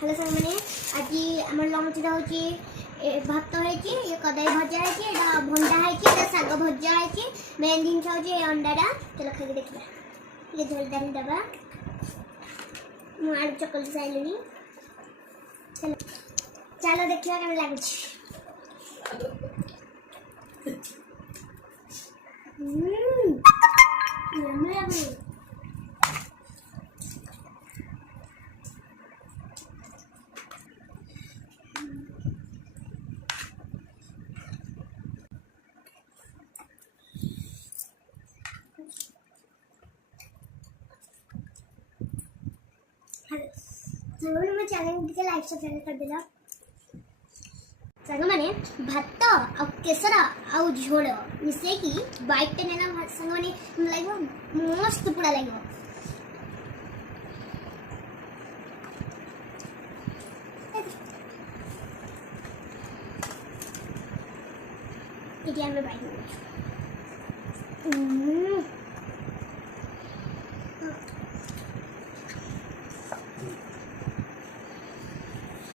hello sir मैंने आज आम लंचटा हूँ भात है कदली भजा है भंडा है शाग भजा है मेन जिन हूँ अंडाटा चलो खाई देखा ये झोल डाली दबा मुझे चकल सारे चलो चलो देखा कम लगुच मैं चैनल के लाइक सब्सक्राइब कर देला संग माने भात आ केसर आ झोल मिसे की बाइट टे नेना भात संग माने लागो मस्त पुड़ा लागो इडिया में बाइट